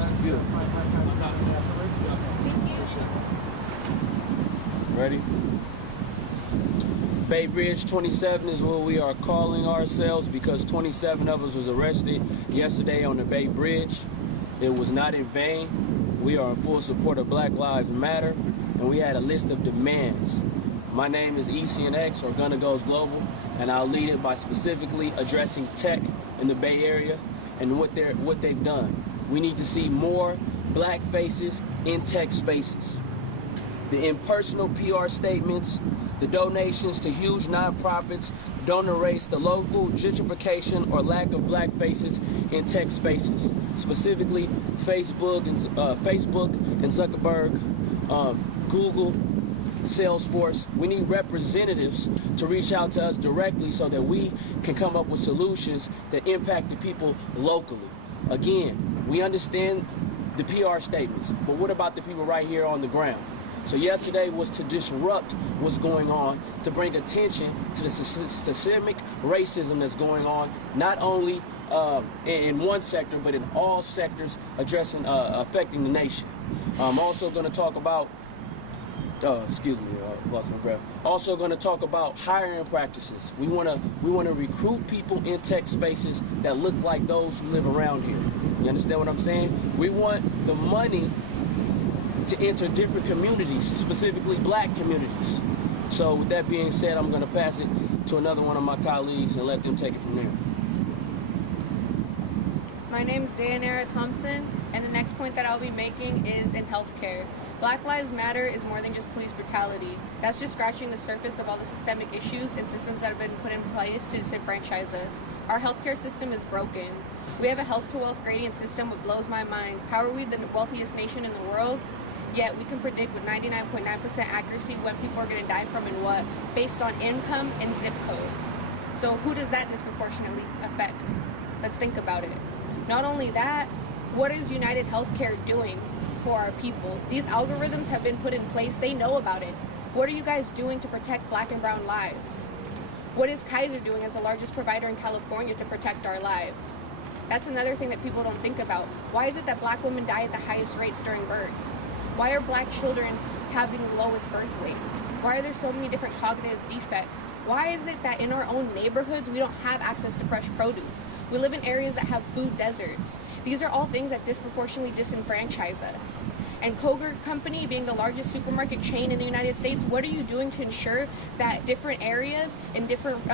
just a few. Ready? Bay Bridge 27 is what we are calling ourselves because 27 of us was arrested yesterday on the Bay Bridge. It was not in vain. We are in full support of Black Lives Matter, and we had a list of demands. My name is ECNX, or Gunna Goes Global, and I'll lead it by specifically addressing tech in the Bay Area and what they've done. We need to see more black faces in tech spaces. The impersonal PR statements, the donations to huge nonprofits don't erase the local gentrification or lack of black faces in tech spaces. Specifically, Facebook and Zuckerberg, Google, Salesforce. We need representatives to reach out to us directly so that we can come up with solutions that impact the people locally. Again, we understand the PR statements, but what about the people right here on the ground? So yesterday was to disrupt what's going on, to bring attention to the systemic racism that's going on, not only in one sector, but in all sectors affecting the nation. I'm also going to talk about, excuse me, I lost my breath. Also going to talk about hiring practices. We want to recruit people in tech spaces that look like those who live around here. You understand what I'm saying? We want the money to enter different communities, specifically black communities. So with that being said, I'm going to pass it to another one of my colleagues and let them take it from there. My name is Dayanara Thompson, and the next point that I'll be making is in healthcare. Black Lives Matter is more than just police brutality. That's just scratching the surface of all the systemic issues and systems that have been put in place to disenfranchise us. Our healthcare system is broken. We have a health-to-wealth gradient system that blows my mind. How are we the wealthiest nation in the world? Yet we can predict with 99.9% accuracy when people are going to die from and what, based on income and zip code. So who does that disproportionately affect? Let's think about it. Not only that, what is United Healthcare doing for our people? These algorithms have been put in place. They know about it. What are you guys doing to protect black and brown lives? What is Kaiser doing as the largest provider in California to protect our lives? That's another thing that people don't think about. Why is it that black women die at the highest rates during birth? Why are black children having the lowest birth weight? Why are there so many different cognitive defects? Why is it that in our own neighborhoods we don't have access to fresh produce? We live in areas that have food deserts. These are all things that disproportionately disenfranchise us. And Kroger Company, being the largest supermarket chain in the United States, what are you doing to ensure that different areas and different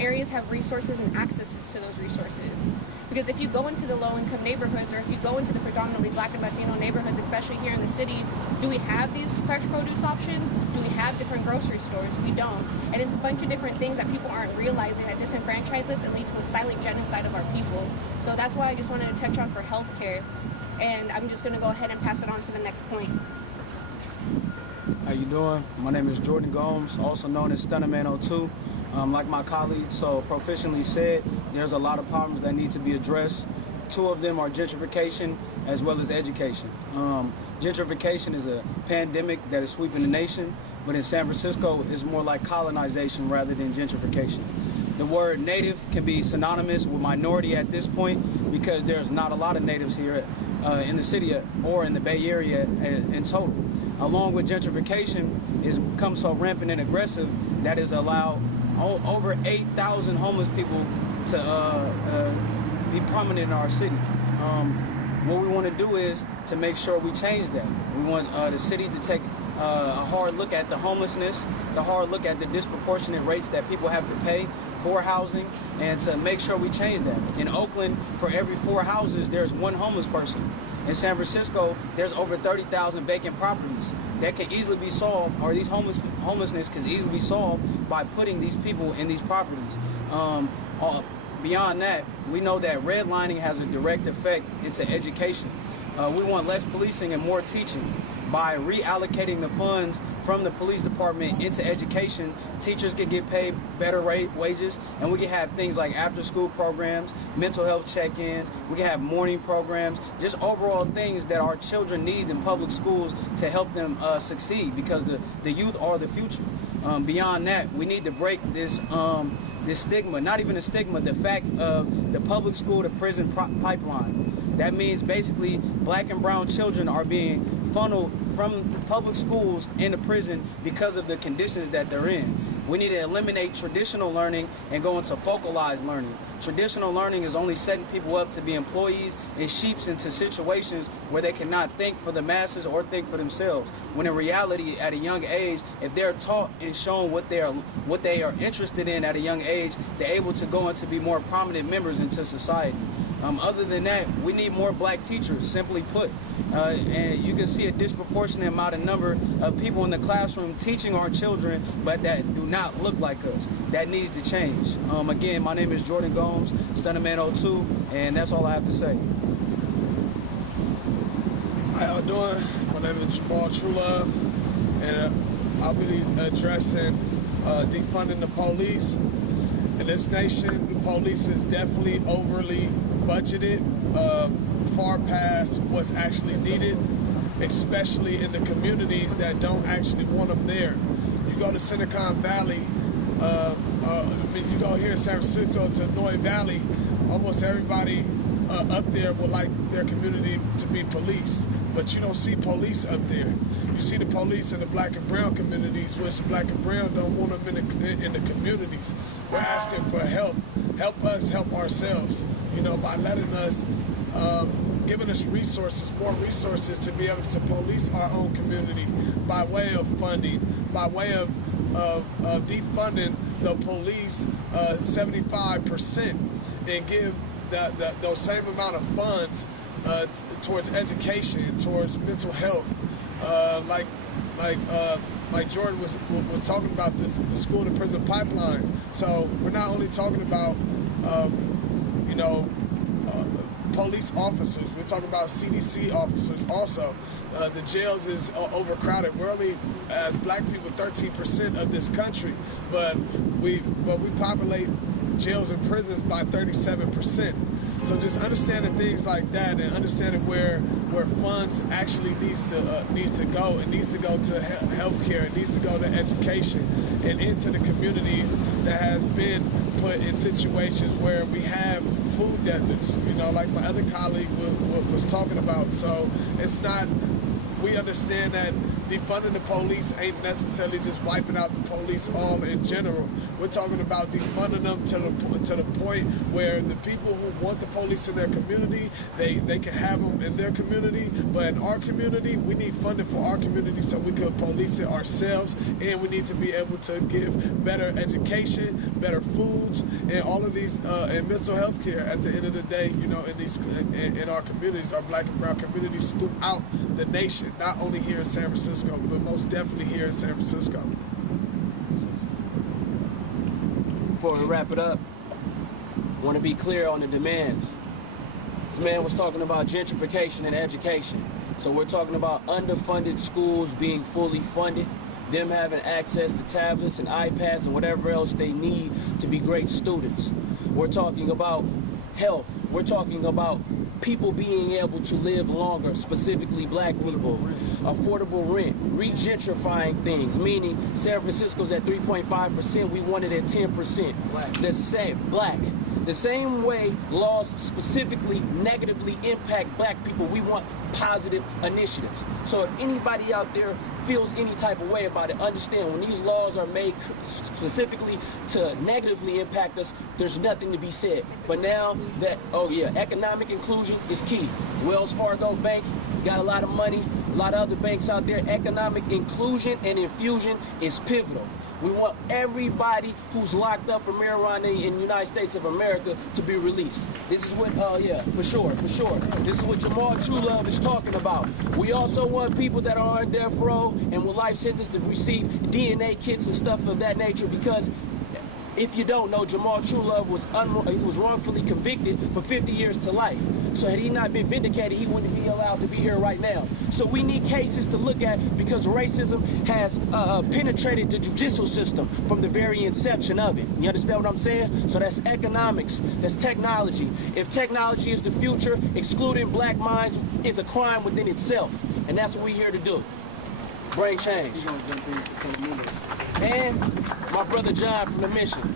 areas have resources and accesses to those resources? Because if you go into the low-income neighborhoods, or if you go into the predominantly black and Latino neighborhoods, especially here in the city, do we have these fresh produce options? Do we have different grocery stores? We don't. And it's a bunch of different things that people aren't realizing that disenfranchise us and lead to a silent genocide of our people. So that's why I just wanted to touch on for healthcare. And I'm just going to go ahead and pass it on to the next point. How you doing? My name is Jordan Gomes, also known as Stunnerman02. Like my colleagues so proficiently said, there's a lot of problems that need to be addressed. Two of them are gentrification as well as education. Gentrification is a pandemic that is sweeping the nation, but in San Francisco, it's more like colonization rather than gentrification. The word native can be synonymous with minority at this point because there's not a lot of natives here in the city or in the Bay Area in total. Along with gentrification, it's become so rampant and aggressive that has allowed over 8,000 homeless people to be prominent in our city. What we want to do is to make sure we change that. We want the city to take a hard look at the homelessness, the hard look at the disproportionate rates that people have to pay for housing, and to make sure we change that. In Oakland, for every 4 houses, there's 1 homeless person. In San Francisco, there's over 30,000 vacant properties that can easily be solved, or these homelessness can easily be solved by putting these people in these properties. Beyond that, we know that redlining has a direct effect into education. We want less policing and more teaching. By reallocating the funds from the police department into education, teachers can get paid better wages, and we can have things like after-school programs, mental health check-ins, we can have morning programs, just overall things that our children need in public schools to help them succeed, because the youth are the future. Beyond that, we need to break this stigma, not even a stigma, the fact of the public school to prison pipeline. That means basically black and brown children are being funneled from public schools into prison because of the conditions that they're in. We need to eliminate traditional learning and go into focalized learning. Traditional learning is only setting people up to be employees and sheeps into situations where they cannot think for the masses or think for themselves. When in reality, at a young age, if they're taught and shown what they are interested in at a young age, they're able to go on to be more prominent members into society. Other than that, we need more black teachers, simply put. And you can see a disproportionate amount of number of people in the classroom teaching our children, but that do not look like us. That needs to change. Again, my name is Jordan Gomes, Stunnerman02, and that's all I have to say. How y'all doing? My name is Jamal Truelove, and I'll be addressing defunding the police. In this nation, the police is definitely overly budgeted, far past what's actually needed, especially in the communities that don't actually want them there. You go to Silicon Valley, you go here in San Francisco to Noe Valley, almost everybody up there would like their community to be policed, but you don't see police up there. You see the police in the black and brown communities, which the black and brown don't want them in the communities. We're asking for help. Help us help ourselves, by letting us, giving us resources, more resources to be able to police our own community by way of funding, by way of defunding the police 75% and give those same amount of funds towards education, towards mental health, like Jordan was talking about the school to prison pipeline. So we're not only talking about police officers, we're talking about CDC officers also. The jails is overcrowded. We're only, as black people, 13% of this country, but we populate jails and prisons by 37%. So just understanding things like that and understanding where funds actually needs to go. It needs to go to healthcare. It needs to go to education and into the communities that has been put in situations where we have food deserts. Like my other colleague was talking about. So it's not. We understand that defunding the police ain't necessarily just wiping out the police all in general. We're talking about defunding them to the point where the people who want the police in their community, they can have them in their community, but in our community, we need funding for our community so we can police it ourselves, and we need to be able to give better education, better foods, and all of these, and mental health care at the end of the day, in our communities, our black and brown communities throughout the nation. Not only here in San Francisco, but most definitely here in San Francisco. Before we wrap it up, I want to be clear on the demands. This man was talking about gentrification and education. So we're talking about underfunded schools being fully funded, them having access to tablets and iPads and whatever else they need to be great students. We're talking about health. We're talking about people being able to live longer, specifically black people. Affordable rent, re-gentrifying things, meaning San Francisco's at 3.5%, we want it at 10%. Black. The same way laws specifically negatively impact black people, we want positive initiatives. So if anybody out there feels any type of way about it, understand when these laws are made specifically to negatively impact us, there's nothing to be said. But now that, economic inclusion is key. Wells Fargo Bank got a lot of money, a lot of other banks out there. Economic inclusion and infusion is pivotal. We want everybody who's locked up for marijuana in the United States of America to be released. This is what, for sure. This is what Jamal Truelove is talking about. We also want people that are on death row and with life sentence to receive DNA kits and stuff of that nature, because if you don't know, Jamal Truelove was wrongfully convicted for 50 years to life. So had he not been vindicated, he wouldn't be allowed to be here right now. So we need cases to look at, because racism has penetrated the judicial system from the very inception of it. You understand what I'm saying? So that's economics, that's technology. If technology is the future, excluding black minds is a crime within itself. And that's what we're here to do. Bring change. And my brother John from the Mission.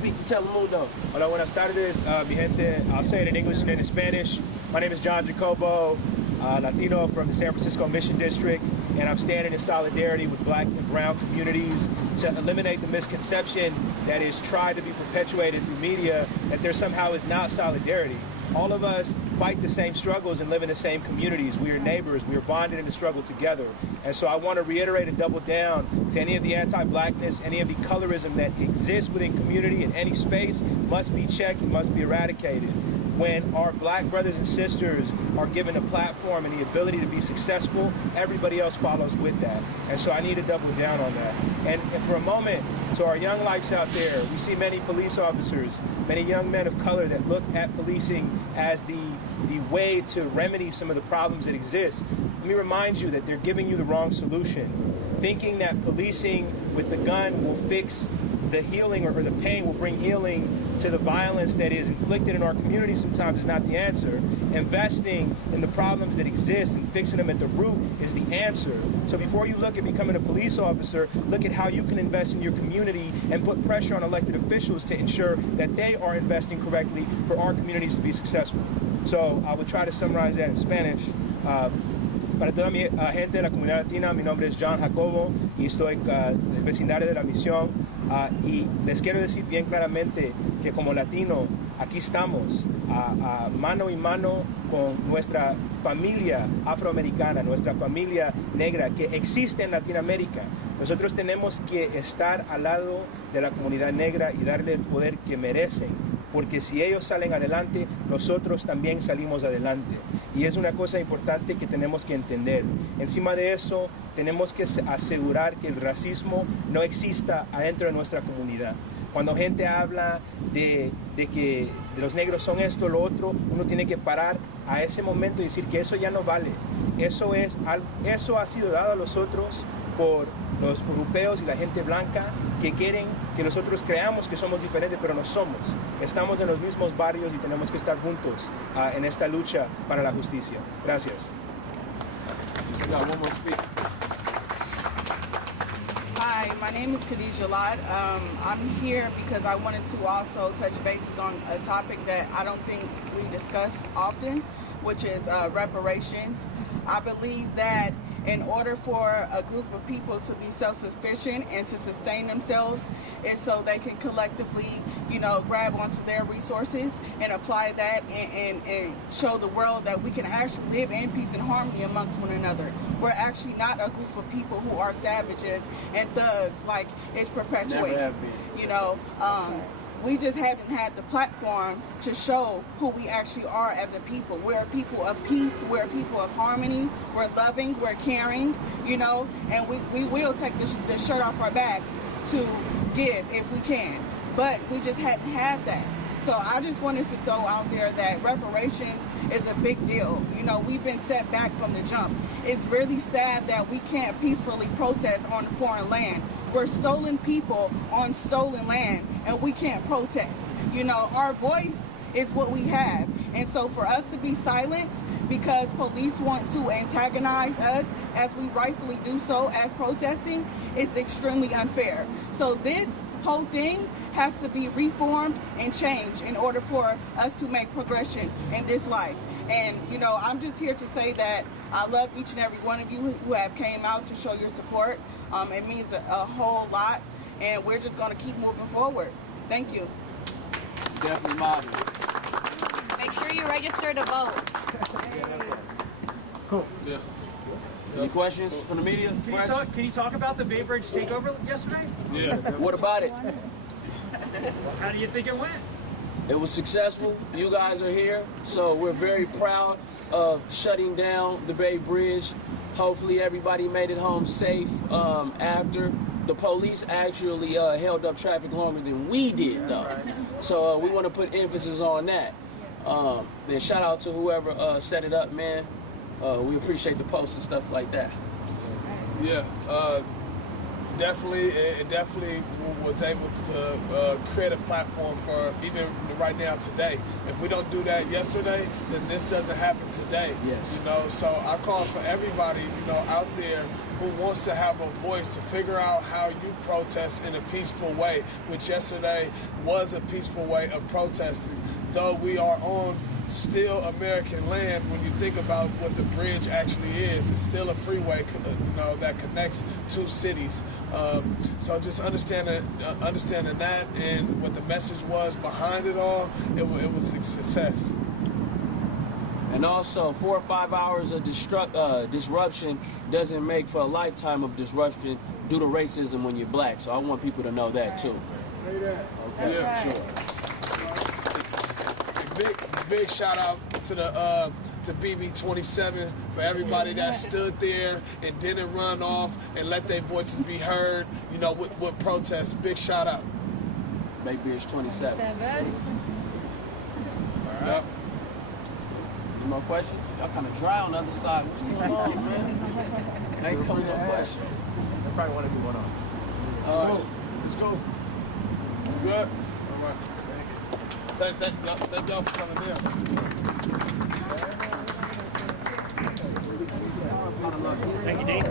speak to Telemundo. Hola, buenas tardes, mi gente. I'll say it in English and then in Spanish. My name is John Jacobo, Latino from the San Francisco Mission District, and I'm standing in solidarity with Black and Brown communities to eliminate the misconception that is tried to be perpetuated through media that there somehow is not solidarity. All of us fight the same struggles and live in the same communities. We are neighbors. We are bonded in the struggle together. And so I want to reiterate and double down to any of the anti-Blackness, any of the colorism that exists within community in any space must be checked and must be eradicated. When our Black brothers and sisters are given a platform and the ability to be successful, everybody else follows with that. And so I need to double down on that. And for a moment, to our young lives out there, we see many police officers, many young men of color that look at policing as the way to remedy some of the problems that exist. Let me remind you that they're giving you the wrong solution. Thinking that policing with the gun will fix the healing or the pain, will bring healing to the violence that is inflicted in our community sometimes is not the answer. Investing in the problems that exist and fixing them at the root is the answer. So before you look at becoming a police officer, look at how you can invest in your community and put pressure on elected officials to ensure that they are investing correctly for our communities to be successful. So I will try to summarize that in Spanish. Para toda mi gente de la comunidad latina, mi nombre es John Jacobo y estoy del vecindario de la Misión. Y les quiero decir bien claramente que como latino, aquí estamos mano y mano con nuestra familia afroamericana, nuestra familia negra que existe en Latinoamérica. Nosotros tenemos que estar al lado de la comunidad negra y darle el poder que merecen, porque si ellos salen adelante, nosotros también salimos adelante. Y es una cosa importante que tenemos que entender. Encima de eso, tenemos que asegurar que el racismo no exista adentro de nuestra comunidad. Cuando gente habla de que los negros son esto o lo otro, uno tiene que parar a ese momento y decir que eso ya no vale. Eso ha sido dado a los otros por los europeos y la gente blanca que quieren que nosotros creamos que somos diferentes, pero no somos. Estamos en los mismos barrios y tenemos que estar juntos en esta lucha para la justicia. Gracias. We got one more speaker. Hi, my name is Khadijah Lott. I'm here because I wanted to also touch bases on a topic that I don't think we discuss often, which is reparations. I believe that in order for a group of people to be self-sufficient and to sustain themselves, it's so they can collectively, grab onto their resources and apply that and show the world that we can actually live in peace and harmony amongst one another. We're actually not a group of people who are savages and thugs like it's perpetuated. Never have been. We just haven't had the platform to show who we actually are as a people. We're a people of peace. We're a people of harmony. We're loving. We're caring, and we will take the shirt off our backs to give if we can. But we just hadn't had that. So I just wanted to throw out there that reparations is a big deal. We've been set back from the jump. It's really sad that we can't peacefully protest on foreign land. We're stolen people on stolen land, and we can't protest. Our voice is what we have. And so for us to be silenced because police want to antagonize us, as we rightfully do so as protesting, it's extremely unfair. So this whole thing has to be reformed and changed in order for us to make progression in this life. And, I'm just here to say that I love each and every one of you who have came out to show your support. It means a whole lot, and we're just going to keep moving forward. Thank you. Definitely modern. Make sure you register to vote. Cool. Yeah. Any questions from the media? Can you talk about the Bay Bridge takeover yesterday? Yeah. What about it? How do you think it went? It was successful. You guys are here, so we're very proud of shutting down the Bay Bridge. Hopefully everybody made it home safe after. The police actually held up traffic longer than we did, though. So we want to put emphasis on that. Then shout out to whoever set it up, man. We appreciate the posts and stuff like that. Yeah. it definitely was able to create a platform for even right now today. If we don't do that yesterday, then this doesn't happen today. Yes. You know, so I call for everybody, you know, out there who wants to have a voice to figure out how you protest in a peaceful way, which yesterday was a peaceful way of protesting. Though we are on still American land, when you think about what the bridge actually is, it's still a freeway, you know, that connects two cities. So just understanding that and what the message was behind it all, it was a success. And also, 4 or 5 hours of disruption doesn't make for a lifetime of disruption due to racism when you're black. So I want people to know that too. Okay, Yeah. sure. Big shout out to the to BB27 for everybody that stood there and didn't run off and let their voices be heard. You know, with protests. Big shout out. Bay Bridge 27. Yep. Any more questions? Y'all kind of dry on the other side. What's going on, man? Ain't coming no questions. I probably want to do one on. All right. Let's go. Good. All right. Thank y'all for coming down. Thank you, Dean.